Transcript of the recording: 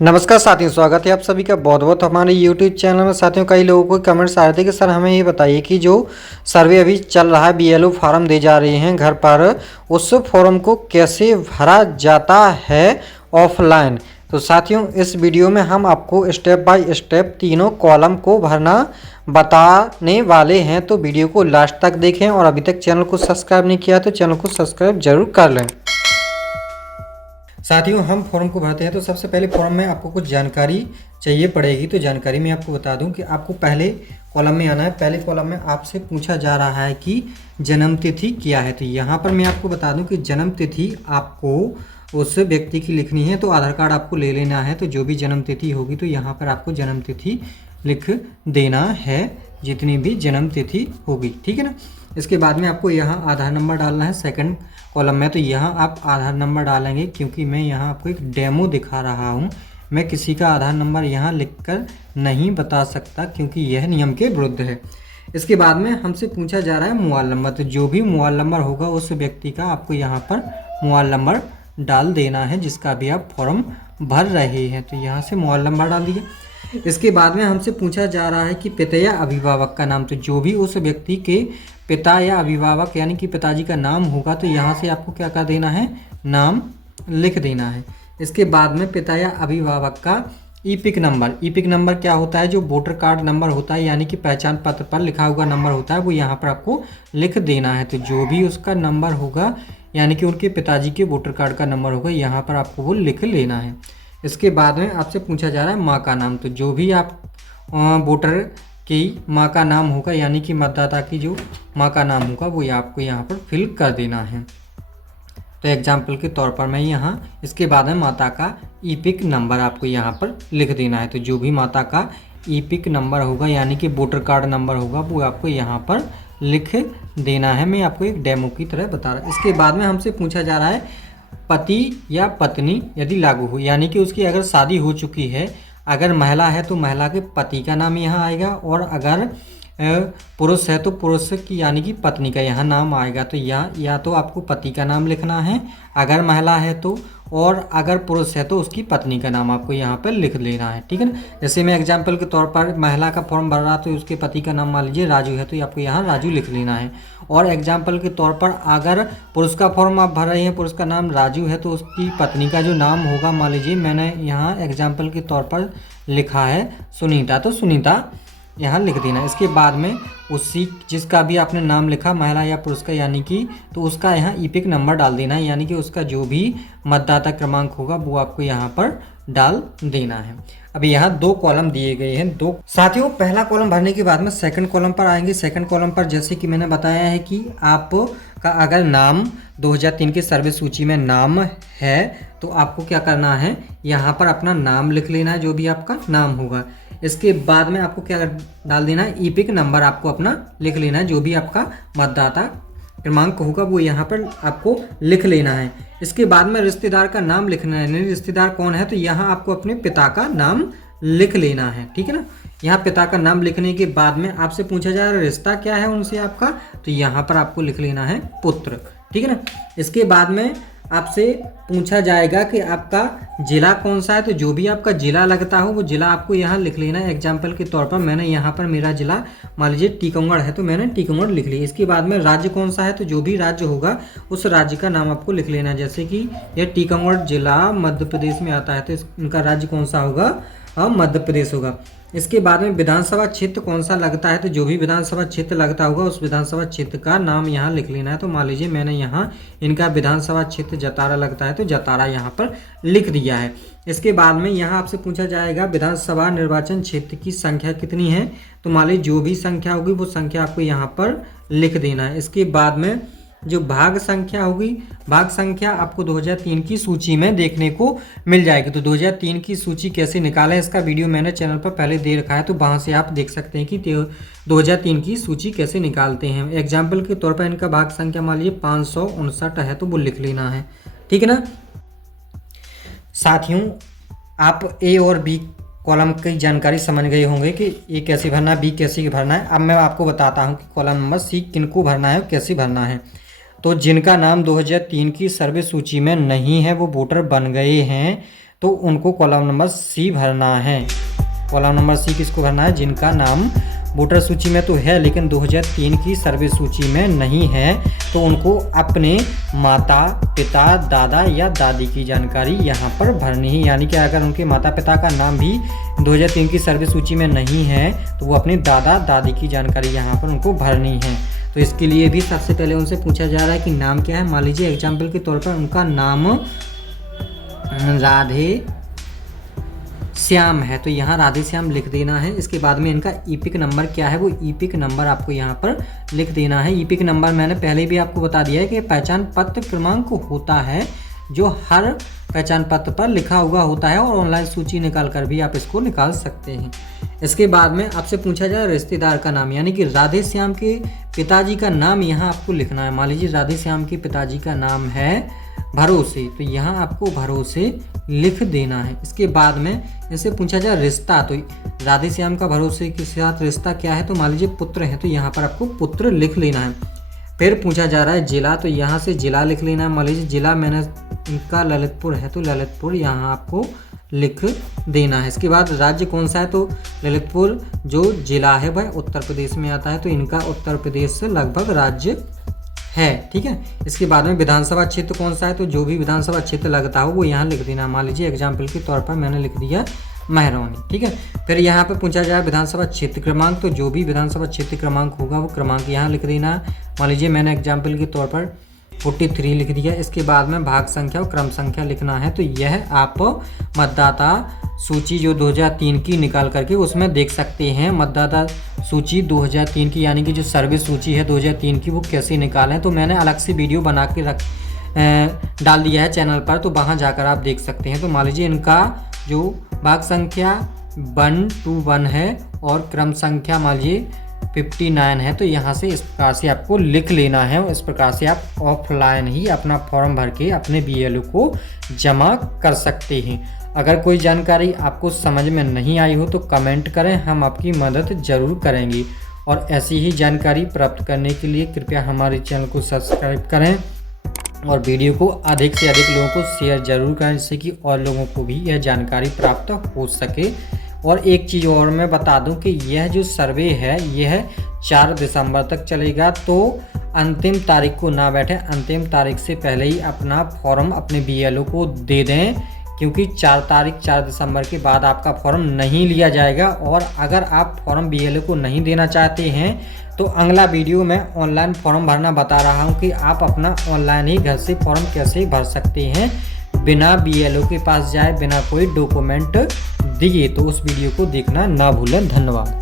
नमस्कार साथियों, स्वागत है आप सभी का बहुत बहुत हमारे YouTube चैनल में। साथियों, कई लोगों को कमेंट्स आ रहे थे कि सर हमें ये बताइए कि जो सर्वे अभी चल रहा है, BLO फार्म दे जा रहे हैं घर पर, उस फॉर्म को कैसे भरा जाता है ऑफलाइन। तो साथियों, इस वीडियो में हम आपको स्टेप बाय स्टेप तीनों कॉलम को भरना बताने वाले हैं। तो वीडियो को लास्ट तक देखें और अभी तक चैनल को सब्सक्राइब नहीं किया तो चैनल को सब्सक्राइब जरूर कर लें। साथियों, हम फॉर्म को भरते हैं तो सबसे पहले फॉर्म में आपको कुछ जानकारी चाहिए पड़ेगी। तो जानकारी में आपको बता दूं कि आपको पहले कॉलम में आना है। पहले कॉलम में आपसे पूछा जा रहा है कि जन्म तिथि क्या है। तो यहाँ पर मैं आपको बता दूं कि जन्म तिथि आपको उस व्यक्ति की लिखनी है। तो आधार कार्ड आपको ले लेना है। तो जो भी जन्म तिथि होगी तो यहाँ पर आपको जन्म तिथि लिख देना है, जितनी भी जन्म तिथि होगी, ठीक है ना। इसके बाद में आपको यहाँ आधार नंबर डालना है सेकंड कॉलम में। तो यहाँ आप आधार नंबर डालेंगे, क्योंकि मैं यहाँ आपको एक डेमो दिखा रहा हूँ। मैं किसी का आधार नंबर यहाँ लिखकर नहीं बता सकता, क्योंकि यह नियम के विरुद्ध है। इसके बाद में हमसे पूछा जा रहा है मोबाइल नंबर। तो जो भी मोबाइल नंबर होगा उस व्यक्ति का आपको यहाँ पर मोबाइल नंबर डाल देना है, जिसका भी आप फॉर्म भर रहे हैं। तो यहाँ से मोबाइल नंबर डाल दीजिए। इसके बाद में हमसे पूछा जा रहा है कि पिता या अभिभावक का नाम। तो जो भी उस व्यक्ति के पिता या अभिभावक यानी कि पिताजी का नाम होगा तो यहाँ से आपको क्या कर देना है, नाम लिख देना है। इसके बाद में पिता या अभिभावक का ईपिक नंबर। ईपिक नंबर क्या होता है, जो वोटर कार्ड नंबर होता है यानी कि पहचान पत्र पर लिखा हुआ नंबर होता है, वो यहाँ पर आपको लिख देना है। तो जो भी उसका नंबर होगा यानी कि उनके पिताजी के वोटर कार्ड का नंबर होगा, यहाँ पर आपको वो लिख लेना है। इसके बाद में आपसे पूछा जा रहा है माँ का नाम। तो जो भी आप वोटर की माँ का नाम होगा यानी कि मतदाता की जो माँ का नाम होगा वो आपको यहाँ पर फिल कर देना है। तो एग्जाम्पल के तौर पर मैं यहाँ इसके बाद में माता का ईपिक नंबर आपको यहाँ पर लिख देना है। तो जो भी माता का ईपिक नंबर होगा यानी कि वोटर कार्ड नंबर होगा वो आपको यहाँ पर लिख देना है। मैं आपको एक डेमो की तरह बता रहा हूँ। इसके बाद में हमसे पूछा जा रहा है पति या पत्नी यदि लागू हो, यानी कि उसकी अगर शादी हो चुकी है, अगर महिला है तो महिला के पति का नाम यहाँ आएगा, और अगर पुरुष है तो पुरुष की यानी कि पत्नी का यहाँ नाम आएगा। तो या तो आपको पति का नाम लिखना है अगर महिला है तो, और अगर पुरुष है तो उसकी पत्नी का नाम आपको यहाँ पर लिख लेना है, ठीक है ना। जैसे मैं एग्जांपल के तौर पर महिला का फॉर्म भर रहा तो उसके पति का नाम मान लीजिए राजू है, तो आपको यहाँ राजू लिख लेना है। और एग्जाम्पल के तौर पर अगर पुरुष का फॉर्म आप भर रहे हैं, पुरुष का नाम राजू है, तो उसकी पत्नी का जो नाम होगा, मान लीजिए मैंने यहाँ एग्जाम्पल के तौर पर लिखा है सुनीता, तो सुनीता यहाँ लिख देना। इसके बाद में उसी जिसका भी आपने नाम लिखा महिला या पुरुष का यानी कि, तो उसका यहाँ ईपिक नंबर डाल देना है, यानी कि उसका जो भी मतदाता क्रमांक होगा वो आपको यहाँ पर डाल देना है। अभी यहाँ दो कॉलम दिए गए हैं। दो साथियों, पहला कॉलम भरने के बाद में सेकंड कॉलम पर आएंगे। सेकंड कॉलम पर जैसे कि मैंने बताया है कि आप का अगर नाम 2003 की सर्वे सूची में नाम है तो आपको क्या करना है, यहाँ पर अपना नाम लिख लेना है, जो भी आपका नाम होगा। इसके बाद में आपको क्या डाल देना है, ईपिक नंबर आपको अपना लिख लेना है, जो भी आपका मतदाता क्रमांक होगा वो यहाँ पर आपको लिख लेना है। इसके बाद में रिश्तेदार का नाम लिखना है। नहीं, रिश्तेदार कौन है तो यहाँ आपको अपने पिता का नाम लिख लेना है, ठीक है ना। यहाँ पिता का नाम लिखने के बाद में आपसे पूछा जा रहा है रिश्ता क्या है उनसे आपका, तो यहाँ पर आपको लिख लेना है पुत्र, ठीक है ना। इसके बाद में आपसे पूछा जाएगा कि आपका ज़िला कौन सा है। तो जो भी आपका ज़िला लगता हो वो ज़िला आपको यहाँ लिख लेना है। एग्जाम्पल के तौर पर मैंने यहाँ पर मेरा ज़िला मान लीजिए टीकमगढ़ है, तो मैंने टीकमगढ़ लिख लिया। इसके बाद में राज्य कौन सा है, तो जो भी राज्य होगा उस राज्य का नाम आपको लिख लेना है। जैसे कि यह टीकमगढ़ ज़िला मध्य प्रदेश में आता है, तो इनका राज्य कौन सा होगा, मध्य प्रदेश होगा। इसके बाद में विधानसभा क्षेत्र कौन सा लगता है, तो जो भी विधानसभा क्षेत्र लगता होगा उस विधानसभा क्षेत्र का नाम यहाँ लिख लेना है। तो मान लीजिए मैंने यहाँ इनका विधानसभा क्षेत्र जतारा लगता है, तो जतारा यहाँ पर लिख दिया है। इसके बाद में यहाँ आपसे पूछा जाएगा विधानसभा निर्वाचन क्षेत्र की संख्या कितनी है, तो मान लीजिए जो भी संख्या होगी वो संख्या आपको यहाँ पर लिख देना है। इसके बाद में जो भाग संख्या होगी, भाग संख्या आपको 2003 की सूची में देखने को मिल जाएगी। तो 2003 की सूची कैसे निकालें, इसका वीडियो मैंने चैनल पर पहले दे रखा है, तो वहाँ से आप देख सकते हैं कि 2003 की सूची कैसे निकालते हैं। एग्जाम्पल के तौर पर इनका भाग संख्या मान लीजिए 559 है, तो वो लिख लेना है, ठीक है ना। साथियों, आप ए और बी कॉलम की जानकारी समझ गए होंगे कि ए कैसे भरना है, बी कैसे भरना है। अब मैं आपको बताता हूँ कि कॉलम नंबर सी किनको भरना है और कैसे भरना है। तो जिनका नाम 2003 की सर्वे सूची में नहीं है वो वोटर बन गए हैं, तो उनको कॉलम नंबर सी भरना है। कॉलम नंबर सी किसको भरना है? जिनका नाम वोटर सूची में तो है लेकिन 2003 की सर्वे सूची में नहीं है, तो उनको अपने माता पिता दादा या दादी की जानकारी यहाँ पर भरनी है। यानी कि अगर उनके माता पिता का नाम भी 2003 की सर्वे सूची में नहीं है तो वो अपने दादा दादी की जानकारी यहाँ पर उनको भरनी है। तो इसके लिए भी सबसे पहले उनसे पूछा जा रहा है कि नाम क्या है। मान लीजिए एग्जाम्पल के तौर पर उनका नाम राधे श्याम है, तो यहाँ राधे श्याम लिख देना है। इसके बाद में इनका ईपिक नंबर क्या है, वो ईपिक नंबर आपको यहाँ पर लिख देना है। ईपिक नंबर मैंने पहले भी आपको बता दिया है कि पहचान पत्र क्रमांक होता है जो हर पहचान पत्र पर लिखा हुआ होता है और ऑनलाइन सूची निकाल कर भी आप इसको निकाल सकते हैं। इसके बाद में आपसे पूछा जाए रिश्तेदार का नाम, यानी कि राधे श्याम के पिताजी का नाम यहाँ आपको लिखना है। मान लीजिए राधे श्याम के पिताजी का नाम है भरोसे, तो यहाँ आपको भरोसे लिख देना है। इसके बाद में जैसे पूछा जाए रिश्ता, तो राधे श्याम का भरोसे के साथ रिश्ता क्या है, तो मान लीजिए पुत्र है, तो यहाँ पर आपको पुत्र लिख लेना है। फिर पूछा जा रहा है जिला, तो यहाँ से जिला लिख लेना है। मान लीजिए जिला मैंने इनका ललितपुर है, तो ललितपुर यहाँ आपको लिख देना है। इसके बाद राज्य कौन सा है, तो ललितपुर जो जिला है वह उत्तर प्रदेश में आता है, तो इनका उत्तर प्रदेश से लगभग राज्य है। ठीक है। इसके बाद में विधानसभा क्षेत्र कौन सा है, तो जो भी विधानसभा क्षेत्र लगता हो वो यहाँ लिख देना। मान लीजिए एग्जाम्पल के तौर पर मैंने लिख दिया महरौनी। ठीक है। फिर यहाँ पे पूछा जाए विधानसभा क्षेत्र क्रमांक, तो जो भी विधानसभा क्षेत्र क्रमांक होगा वो क्रमांक यहाँ लिख देना। मान लीजिए मैंने एग्जाम्पल के तौर पर 43 लिख दिया। इसके बाद में भाग संख्या और क्रम संख्या लिखना है, तो यह आप मतदाता सूची जो 2003 की निकाल करके उसमें देख सकते हैं। मतदाता सूची 2003 की, यानी कि जो सर्वे सूची है 2003 की, वो कैसे निकालें, तो मैंने अलग से वीडियो बना के डाल दिया है चैनल पर, तो वहाँ जाकर आप देख सकते हैं। तो मान लीजिए इनका जो भाग संख्या 121 है और क्रम संख्या मान लीजिए 59 है, तो यहाँ से इस प्रकार से आपको लिख लेना है। इस प्रकार से आप ऑफलाइन ही अपना फॉर्म भर के अपने BLO को जमा कर सकते हैं। अगर कोई जानकारी आपको समझ में नहीं आई हो तो कमेंट करें, हम आपकी मदद ज़रूर करेंगे। और ऐसी ही जानकारी प्राप्त करने के लिए कृपया हमारे चैनल को सब्सक्राइब करें और वीडियो को अधिक से अधिक लोगों को शेयर ज़रूर करें, जिससे कि और लोगों को भी यह जानकारी प्राप्त हो सके। और एक चीज़ और मैं बता दूं कि यह जो सर्वे है यह 4 दिसंबर तक चलेगा, तो अंतिम तारीख को ना बैठे, अंतिम तारीख से पहले ही अपना फॉर्म अपने BLO को दे दें, क्योंकि 4 दिसंबर के बाद आपका फॉर्म नहीं लिया जाएगा। और अगर आप फॉर्म BLO को नहीं देना चाहते हैं तो अगला वीडियो में ऑनलाइन फॉर्म भरना बता रहा हूं कि आप अपना ऑनलाइन ही घर से फॉर्म कैसे भर सकते हैं बिना BLO के पास जाए, बिना कोई डॉक्यूमेंट दिए। तो उस वीडियो को देखना ना भूलें। धन्यवाद।